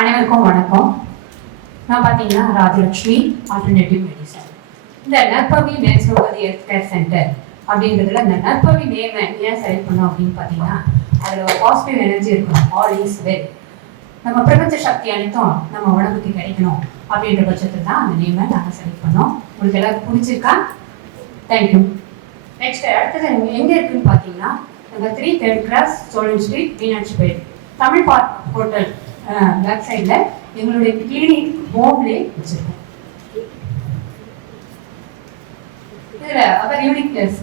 அனைவருக்கும் வணக்கம். நான் பார்த்தீங்கன்னா ராஜலட்சுமி ஆல்டர்னேட்டிவ் மெடிசன். இந்த நற்பவி நேச்சுரோபதி ஹெல்த் கேர் சென்டர் அப்படின்றதுல இந்த நற்பவி நேமை ஏன் செலக்ட் பண்ணோம் அப்படின்னு பார்த்தீங்கன்னா, அதில் ஒரு பாசிட்டிவ் எனர்ஜி இருக்கணும். All is well. நம்ம பிரபஞ்ச சக்தி அனைத்தும் நம்ம உடம்புக்கு கிடைக்கணும் அப்படின்ற பட்சத்தில் தான் அந்த நேமை நாங்கள் செலக்ட் பண்ணோம். உங்களுக்கு எல்லாருக்கும் பிடிச்சிருக்கா? தேங்க்யூ. நெக்ஸ்ட் அடுத்தது எங்கே இருக்குன்னு பார்த்தீங்கன்னா, நம்ம 3 3rd Cross Cholan street, Meenakshipet, Tamil hotel back சைடில் எங்களுடைய கிளினிக் ஹோம்லேயே வச்சுருக்கோம். இதில் அவர் யூனிக்னஸ்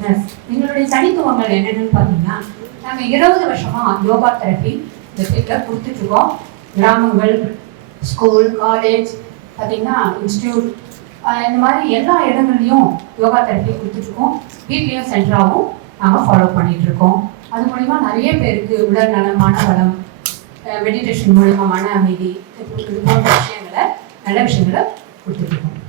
எங்களுடைய தனித்துவங்கள் என்னென்னு பார்த்தீங்கன்னா, நாங்கள் 20 வருஷமாக யோகா தெரப்பி இந்த ஃபீல்டில் கொடுத்துட்ருக்கோம். கிராமங்கள், ஸ்கூல், காலேஜ், பார்த்தீங்கன்னா இன்ஸ்டியூட், இந்த மாதிரி எல்லா இடங்கள்லையும் யோகா தெரப்பி கொடுத்துட்ருக்கோம். வீட்லேயும் சென்டராகவும் நாங்கள் ஃபாலோ பண்ணிகிட்ருக்கோம். அது மூலிமா நிறைய பேருக்கு உடல் நலம், மனவளம், மெடிடேஷன் மூலமாக மன அமைதி, இது போன்ற நல்ல விஷயங்களை கொடுத்துட்ருக்கோம்.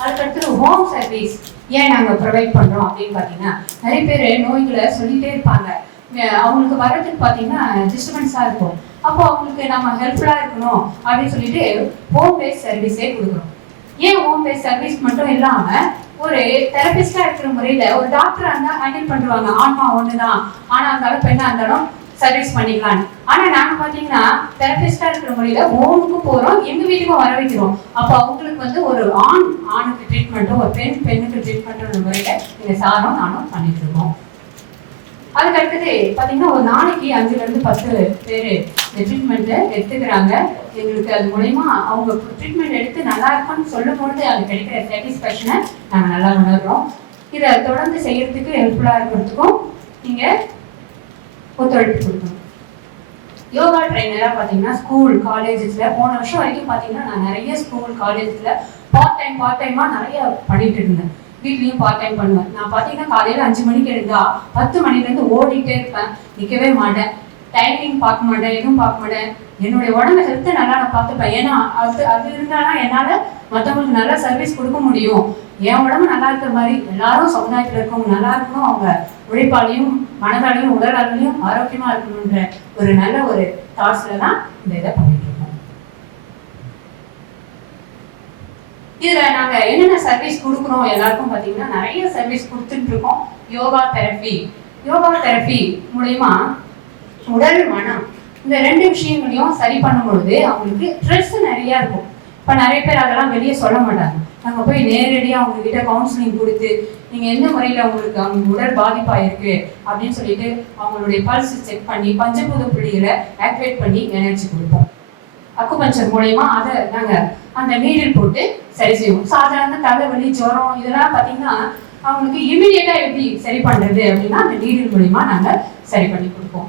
அதுக்கடுத்து ஹோம் சர்வீஸ் ஏன் நாங்கள் ப்ரொவைட் பண்ணுறோம் அப்படின்னு பார்த்தீங்கன்னா, நிறைய பேர் நோய்களை சொல்லிகிட்டே இருப்பாங்க. அவங்களுக்கு வர்றதுக்கு பார்த்தீங்கன்னா டிஸ்டர்பன்ஸாக இருக்கும். அப்போ அவங்களுக்கு நம்ம ஹெல்ப்ஃபுல்லாக இருக்கணும் அப்படின்னு சொல்லிட்டு ஹோம் பேஸ்ட் சர்வீஸே கொடுக்குறோம். ஏன் ஹோம் பேஸ்ட் சர்வீஸ் மட்டும் இல்லாமல் ஒரு தெரபிஸ்டாக இருக்கிற முறையில் ஒரு டாக்டராக இருந்தால் ஹேண்டில் பண்ணுவாங்க. ஆன்மா ஒன்று தான், ஆணாக இருந்தாலும் பெண்ணாக இருந்தாலும் சர்வீஸ் பண்ணிக்கலான்னு. ஆனால் நாங்கள் பார்த்தீங்கன்னா தெரபிஸ்டாக இருக்கிற முறையில் ஹோமுக்கு போகிறோம், எங்கள் வீட்டுக்கும் வர வைக்கிறோம். அப்போ அவங்களுக்கு வந்து ஒரு ஆணுக்கு ட்ரீட்மெண்ட்டும் ஒரு பெண்ணுக்கு ட்ரீட்மெண்ட்டும் முறையில் எங்கள் சாரும் நானும் பண்ணிட்டு இருக்கோம். அதுக்கு அடுத்தது பார்த்தீங்கன்னா, ஒரு நாளைக்கு 5லேருந்து 10 பேர் இந்த ட்ரீட்மெண்ட்டை எடுத்துக்கிறாங்க. எங்களுக்கு அது மூலயமா அவங்க ட்ரீட்மெண்ட் எடுத்து நல்லா இருக்குன்னு சொல்லும் பொழுது அது கிடைக்கிற சாட்டிஸ்ஃபேக்ஷனை நாங்கள் நல்லா உணர்றோம். இதை தொடர்ந்து செய்யறதுக்கு ஹெல்ப்ஃபுல்லாக இருக்கிறதுக்கும் நீங்கள் ஒத்துழைப்பு கொடுக்கணும். யோகா ட்ரைனராக பார்த்தீங்கன்னா ஸ்கூல், காலேஜஸில் போன வருஷம் வரைக்கும் பார்த்தீங்கன்னா நான் நிறைய ஸ்கூல், காலேஜஸில் பார்ட் டைமாக நிறைய பண்ணிட்டு இருந்தேன். வீட்லேயும் பார்ட் டைம் பண்ணுவேன். நான் பார்த்தீங்கன்னா காலையில் 5 மணிக்கு எழுந்தா 10 மணிலேருந்து ஓடிட்டே இருப்பேன். நிற்கவே மாட்டேன், டைமிங் பார்க்க மாட்டேன், எதுவும் பார்க்க மாட்டேன். என்னுடைய உடம்பு ஹெல்த்தை நல்லா நான் பார்த்துப்பேன். ஏன்னா அது இருந்தாலும் என்னால் மற்றவங்களுக்கு நல்லா சர்வீஸ் கொடுக்க முடியும். என் உடம்பு நல்லா இருக்கிற மாதிரி எல்லாரும் சமுதாயத்தில் இருக்கவங்க நல்லா இருக்கணும், அவங்க உழைப்பாலையும் மனதாலையும் உடலாலையும் ஆரோக்கியமாக இருக்கணுன்ற ஒரு நல்ல ஒரு தாட்ஸில் தான் இந்த இதை பண்ணிட்டு இருக்கோம். இதில் நாங்கள் என்னென்ன சர்வீஸ் கொடுக்குறோம் எல்லாருக்கும் பார்த்தீங்கன்னா, நிறைய சர்வீஸ் கொடுத்துட்டு இருக்கோம். யோகா தெரப்பி மூலயமா உடல், மனம் இந்த 2 விஷயங்களையும் சரி பண்ணும்பொழுது அவங்களுக்கு ஸ்ட்ரெஸ் நிறையா இருக்கும். இப்போ நிறைய பேர் அதெல்லாம் வெளியே சொல்ல மாட்டாங்க. நாங்கள் போய் நேரடியாக அவங்க கிட்ட கவுன்சிலிங் கொடுத்து நீங்கள் எந்த முறையில் அவங்க உடல் பாதிப்பாயிருக்கு அப்படின்னு சொல்லிட்டு அவங்களுடைய பல்ஸ் செக் பண்ணி பஞ்சபூத புள்ளிகளை ஆக்டிவேட் பண்ணி எனர்ஜி கொடுப்போம். அக்குபஞ்சர் மூலயமா அதை நாங்கள் அந்த நீடில் போட்டு சரி செய்வோம். சாதாரண தலைவலி, ஜுரம் இதெல்லாம் பார்த்தீங்கன்னா அவங்களுக்கு இமீடியட்டாக எப்படி சரி பண்ணுறது அப்படின்னா அந்த நீடில் மூலயமா நாங்கள் சரி பண்ணி கொடுப்போம்.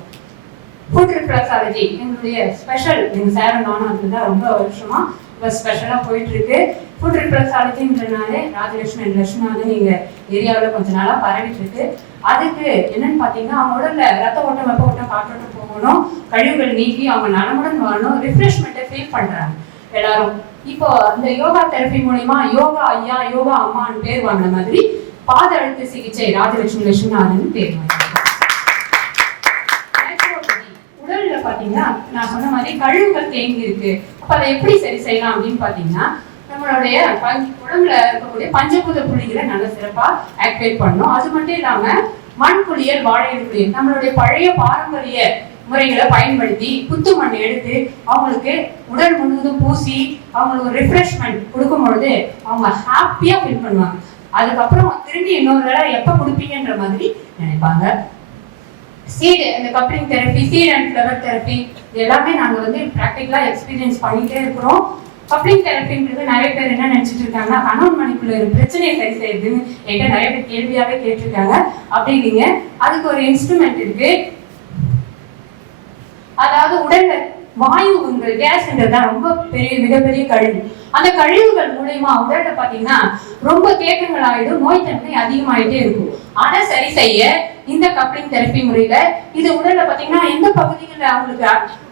ஃபுட் ரிஃப்ளெக்ஸாலஜி எங்களுடைய ஸ்பெஷல், எங்கள் சார் நானும் அதுதான் ரொம்ப வருஷமாக இப்போ ஸ்பெஷலாக போயிட்டுருக்கு. ஃபுட் ரிஃப்ளெக்ஸாலஜின்றனாலே ராஜலட்சுமி அண்ட் லட்சுமி எங்கள் ஏரியாவில் கொஞ்ச நாளாக பரவிட்டு இருக்கு. அதுக்கு என்னன்னு பார்த்தீங்கன்னா, அவங்க உடல்ல ரத்த ஓட்டம், வெப்ப ஓட்டம், காற்றோட்டம் போகணும், கழிவுகள் நீக்கி அவங்க நலமுடன் வாழணும், ரிஃப்ரெஷ்மெண்ட்டை ஃபீல் பண்ணுறாங்க எல்லாரும். இப்போ இந்த யோகா தெரப்பி மூலயமா யோகா ஐயா, யோகா அம்மான்னு பேர் வாங்கின மாதிரி பாத அழுத்த சிகிச்சை ராஜலட்சுமி லட்சுமி பேர் வாங்க. உடல்ல பாத்தீங்கன்னா நான் சொன்ன மாதிரி கழிவுகள் தேங்கி இருக்கு. அப்ப அதை எப்படி சரி செய்யலாம் அப்படின்னு பாத்தீங்கன்னா, நம்மளுடைய உடம்புல இருக்கக்கூடிய பஞ்சபூத புள்ளிகளை நல்ல சிறப்பா ஆக்டிவேட் பண்ணணும். அது மட்டும் இல்லாம மண் குளியல், வாழை குளியல் நம்மளுடைய பழைய பாரம்பரிய முறைகளை பயன்படுத்தி புத்து மண் எடுத்து அவங்களுக்கு உடல் முழுவதும் பூசி அவங்களுக்கு ரிஃப்ரெஷ்மெண்ட் கொடுக்கும் பொழுது அவங்க ஹாப்பியா ஃபீல் பண்ணுவாங்க. அதுக்கப்புறம் திரும்பி இன்னொரு வேளை எப்ப கொடுப்பீங்கன்ற மாதிரி நினைப்பாங்க. சீடு, இந்த coupling therapy, seed and flower therapy இது எல்லாமே நாங்கள் வந்து ப்ராக்டிக்கலாக எக்ஸ்பீரியன்ஸ் பண்ணிகிட்டே இருக்கிறோம். கப்ளிங் தெரப்பின்றது நிறைய பேர் என்ன நினச்சிட்டு இருக்காங்கன்னா, கணவன் மனைக்குள்ள ஒரு பிரச்சனையை சரி செய்யுதுன்னு என்கிட்ட நிறைய பேர் கேள்வியாகவே கேட்டிருக்காங்க. அப்படி இல்லைங்க, அதுக்கு ஒரு இன்ஸ்ட்ருமெண்ட் இருக்கு. அதாவது உடல்ல வாயுங்கள், கேஸ்ன்றது தான் ரொம்ப மிகப்பெரிய கழிவு. அந்த கழிவுகள் மூலயமா உடல்ல பார்த்தீங்கன்னா ரொம்ப தேக்கங்கள் ஆகிடும், நோய் தன்மை அதிகமாயிட்டே இருக்கும். அதை சரி செய்ய இந்த கப்ளிங் தெரப்பி முறையில இது உடல்ல பார்த்தீங்கன்னா எந்த பகுதிகளில் அவங்களுக்கு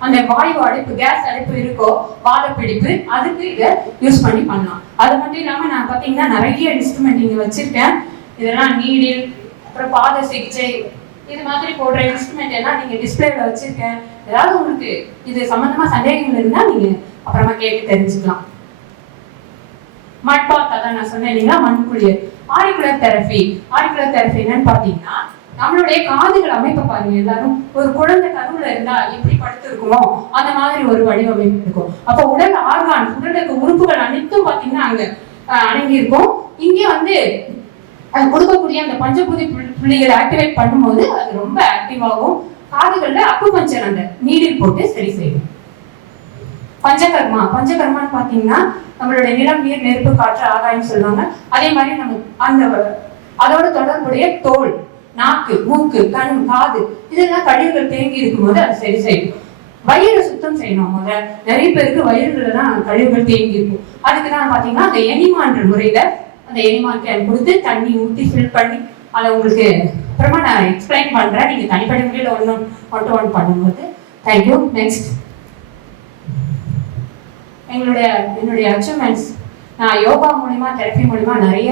அந்த வாயு அடைப்பு, கேஸ் அடைப்பு இருக்கோ, வாத பிடிப்பு, அதுக்கு இதை யூஸ் பண்ணி பண்ணலாம். அது மட்டும் இல்லாமல் நான் பார்த்தீங்கன்னா நிறைய இன்ஸ்ட்ருமெண்ட் இங்கே வச்சிருக்கேன். இதெல்லாம் நீடில், அப்புறம் பாத சிகிச்சை, இது மாதிரி போடுற இன்ஸ்ட்ருமெண்ட் எல்லாம் நீங்க டிஸ்பிளேல வச்சிருக்கேன். ஏதாவது உங்களுக்கு இது சம்பந்தமா சந்தேகங்கள் இருந்தா நீங்க அப்புறமா கேட்டு தெரிஞ்சுக்கலாம். மட்பாத், அதான் நான் சொன்னேன் இல்லைங்களா, மண்குளியல். Auricular therapy. ஆரிக்குலர் தெரபி என்னன்னு பாத்தீங்கன்னா, நம்மளுடைய காதுகள் அமைப்பை பாருங்க. எல்லாரும் ஒரு குழந்தை கருவுல இருந்தா எப்படி படுத்து இருக்குமோ அந்த மாதிரி ஒரு வடிவமைப்பு இருக்கும். அப்ப உடல் ஆர்கான், உடலுக்கு உறுப்புகள் அனைத்தும் பாத்தீங்கன்னா அங்க அடங்கி இருக்கும். இங்கே வந்து அது கொடுக்கக்கூடிய அந்த பஞ்சபூதி புள்ளிகளை ஆக்டிவேட் பண்ணும்போது அது ரொம்ப ஆக்டிவ் ஆகும். காதுகள்ல அக்குபஞ்சர் அந்த நீடில் போட்டு சரி செய்யும். பஞ்சகர்மா. பஞ்சகர்மான்னு பாத்தீங்கன்னா நம்மளுடைய நிலம், நீர், நெருப்பு, காற்று, ஆகாயம் சொல்லுவாங்க. அதே மாதிரி நம்ம அந்த அதோட தொடர்புடைய தோல், நாக்கு, மூக்கு, கண், காது இதெல்லாம் கழிவுகள் தேங்கி இருக்கும்போது அது சரி செய்யும். வயிறு சுத்தம் செய்யணும். நிறைய பேருக்கு வயிறுல தான் கழிவுகள் தேங்கி இருக்கும். அதுக்கு தான் பாத்தீங்கன்னா அந்த எனிமான்ற முறையில அந்த எனிமான் கேன் கொடுத்து தண்ணி ஊற்றி ஃபில் பண்ணி அதை உங்களுக்கு அப்புறமா நான் எக்ஸ்பிளைன் பண்றேன். நீங்க தனிப்பட்ட முறையில் ஒன் டு ஒன் பண்ணும்போது. தேங்க்யூ. நெக்ஸ்ட் என்னுடைய அச்சீவ்மெண்ட்ஸ். நான் யோகா மூலியமா, தெரப்பி மூலியமா நிறைய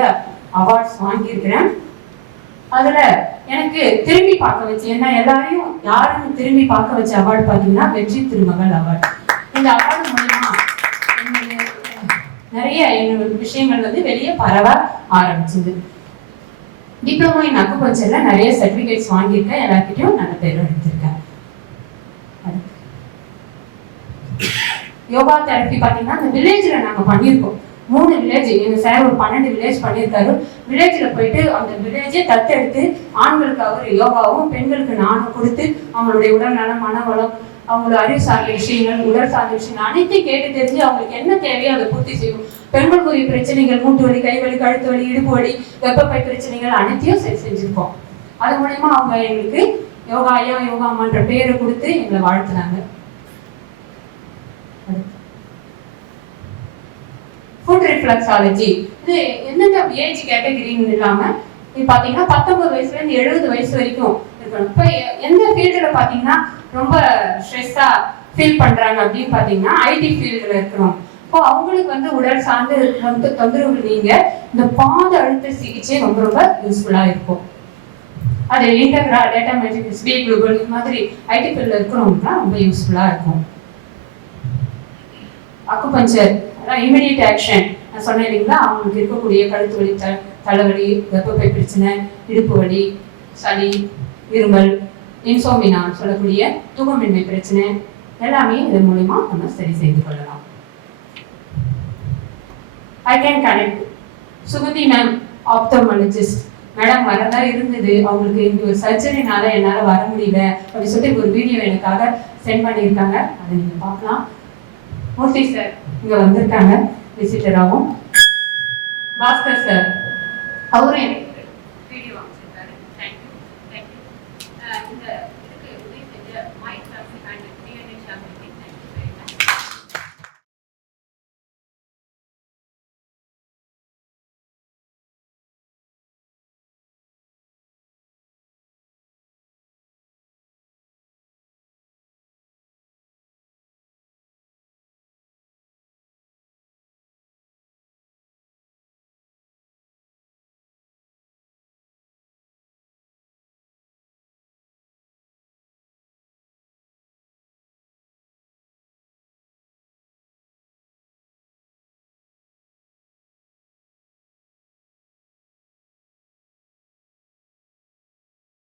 அவார்ட்ஸ் வாங்கியிருக்கிறேன். அதுல எனக்கு திரும்பி பார்க்க வச்சு, என்ன எல்லாரையும் யாரும் திரும்பி பார்க்க வச்ச அவார்டு பாத்தீங்கன்னா வெற்றி திருமகள் அவார்டு. இந்த அவார்டு மூலமா நிறைய என்னோட விஷயங்கள் வந்து வெளியே பரவ ஆரம்பிச்சது. டிப்ளமோ இன் அக்குபஞ்சர்ல நிறைய சர்டிபிகேட்ஸ் வாங்கியிருக்கேன். எல்லார்கிட்டையும் நல்ல பேரும் எடுத்திருக்கேன். யோகா தெரப்பி பாத்தீங்கன்னா இந்த வில்லேஜ்ல நாங்க பண்ணியிருக்கோம். 3 வில்லேஜ், எங்க சார் ஒரு 12 வில்லேஜ் பண்ணியிருக்காரு. வில்லேஜ்ல போயிட்டு அந்த வில்லேஜை தத்தெடுத்து ஆண்களுக்கு அவர் யோகாவும், பெண்களுக்கு நானும் கொடுத்து அவங்களுடைய உடல் நலம், மனவளம், அவங்களோட அறிவு சார்ந்த விஷயங்கள், உடல் சார்ந்த விஷயங்கள் அனைத்தையும் கேட்டு தெரிஞ்சு அவங்களுக்கு என்ன தேவையோ அதை பூர்த்தி செய்யும். பெண்களுக்குரிய பிரச்சனைகள், மூட்டு வலி, கை வலி, கழுத்து வலி, இடுப்பு வலி, வெப்பப்பை பிரச்சனைகள் அனைத்தையும் சரி செஞ்சிருக்கோம். அது மூலயமா அவங்க எங்களுக்கு யோகா ஐயா, யோகா அம்மான்ற பேரை கொடுத்து எங்களை வாழ்த்துனாங்க. Food reflexology. இது எந்தெந்த ஏஜ் கேட்டகரின்னு இல்லாம இது பாத்தீங்கன்னா 19 வயசுல இருந்து 70 வயசு வரைக்கும் இருக்கணும். இப்ப எந்த ஃபீல்டுல பாத்தீங்கன்னா ரொம்ப ஸ்ட்ரெஸ்ஸா ஃபீல் பண்றாங்க அப்படின்னு பாத்தீங்கன்னா ஐடி ஃபீல்டுல இருக்கணும். இப்போ அவங்களுக்கு வந்து உடல் சார்ந்த தொந்தரவுகள் நீங்க இந்த பாத அழுத்த சிகிச்சை ரொம்ப ரொம்ப யூஸ்ஃபுல்லா இருக்கும். அது Integra, data metric, speak global இது மாதிரி ஐடி ஃபீல்ட்ல இருக்கிறவங்க ரொம்ப யூஸ்ஃபுல்லா இருக்கும். அக்குபஞ்சர் இமிடியட் ஆக்ஷன் நான் சொன்னேன் இல்லைங்களா, அவங்களுக்கு இருக்கக்கூடிய கழுத்து வலி, தலைவலி, கர்ப்பப்பை பிரச்சனை, இடுப்பு வலி, சளி, இருமல், இன்சோமினா சொல்லக்கூடிய தூக்கமின்மை பிரச்சனை எல்லாமே இதன் மூலமா நம்ம சரி செய்து கொள்ளலாம். I can connect. Suganthi ma'am ophthalmologist madam வரதா இருந்தது, அவங்களுக்கு இந்த ஒரு சர்ஜரினால என்னால் வர முடியல அப்படின்னு சொல்லிட்டு ஒரு வீடியோ எனக்காக சென்ட் பண்ணியிருக்காங்க. அதை நீங்கள் பார்க்கலாம். மூர்த்தி சார் இங்கே வந்திருக்காங்க விசிட்டராகவும். பாஸ்கர் சார் அவரும்